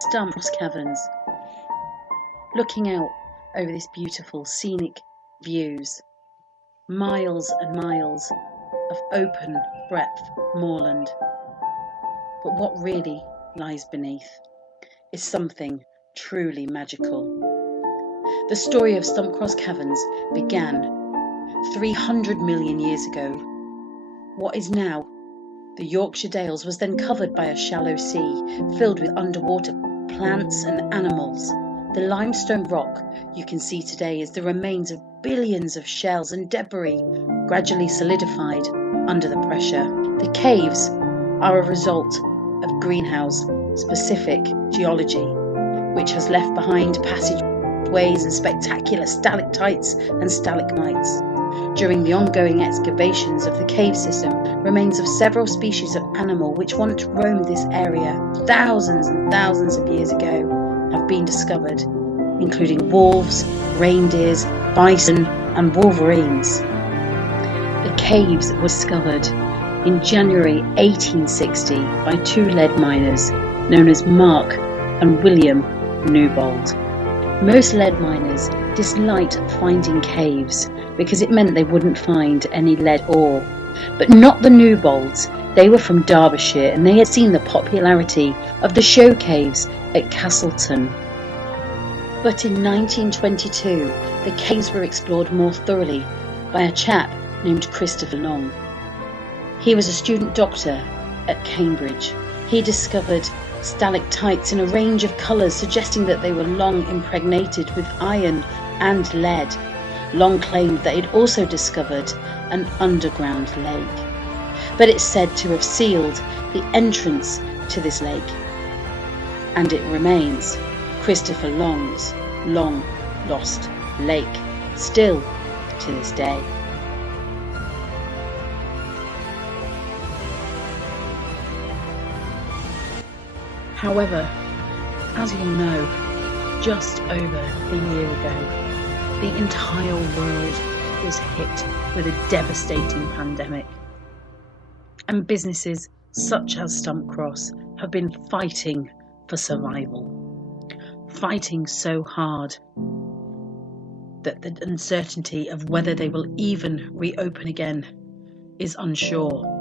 Stumpy Caverns, looking out over this beautiful scenic views, miles and miles of open breadth moorland. But what really lies beneath is something truly magical. The story of Stumpy Caverns began 300 million years ago. What is now the Yorkshire Dales was then covered by a shallow sea filled with underwater plants and animals. The limestone rock you can see today is the remains of billions of shells and debris gradually solidified under the pressure. The caves are a result of greenhouse-specific geology, which has left behind passageways and spectacular stalactites and stalagmites. During the ongoing excavations of the cave system, remains of several species of animal which once roamed this area thousands and thousands of years ago have been discovered, including wolves, reindeers, bison and wolverines. The caves were discovered in January 1860 by two lead miners known as Mark and William Newbold. Most lead miners disliked finding caves because it meant they wouldn't find any lead ore. But not the Newbolds. They were from Derbyshire and they had seen the popularity of the show caves at Castleton. But in 1922, the caves were explored more thoroughly by a chap named Christopher Long. He was a student doctor at Cambridge. He discovered stalactites in a range of colours, suggesting that they were long impregnated with iron and lead. Long claimed that he'd also discovered an underground lake, but it's said to have sealed the entrance to this lake, and it remains Christopher Long's long lost lake, still to this day. However, as you'll know, just over a year ago, the entire world was hit with a devastating pandemic. And businesses such as Stumpy have been fighting for survival. Fighting so hard that the uncertainty of whether they will even reopen again is unsure.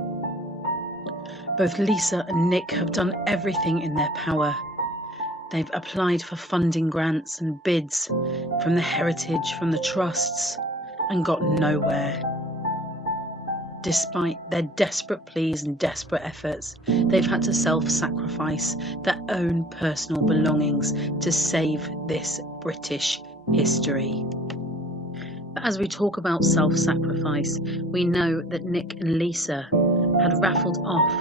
Both Lisa and Nick have done everything in their power. They've applied for funding grants and bids from the heritage, from the trusts, and got nowhere. Despite their desperate pleas and desperate efforts, they've had to self-sacrifice their own personal belongings to save this British history. But as we talk about self-sacrifice, we know that Nick and Lisa had raffled off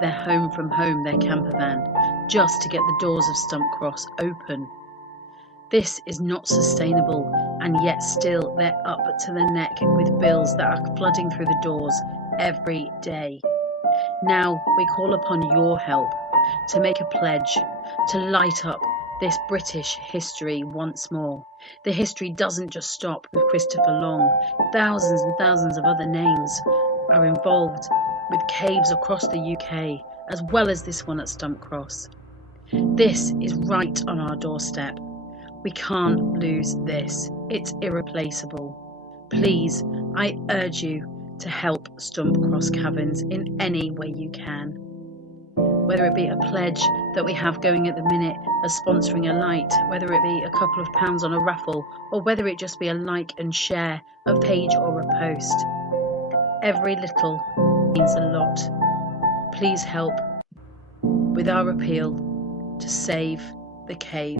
their home from home, their camper van, just to get the doors of Stumpy open. This is not sustainable, and yet still they're up to the neck with bills that are flooding through the doors every day. Now we call upon your help to make a pledge to light up this British history once more. The history doesn't just stop with Christopher Long. Thousands and thousands of other names are involved with caves across the UK, as well as this one at Stumpy. This is right on our doorstep. We can't lose this. It's irreplaceable. Please, I urge you to help Stumpy Caverns in any way you can. Whether it be a pledge that we have going at the minute as sponsoring a light, whether it be a couple of pounds on a raffle, or whether it just be a like and share a page or a post. Every little means a lot. Please help with our appeal to save the cave.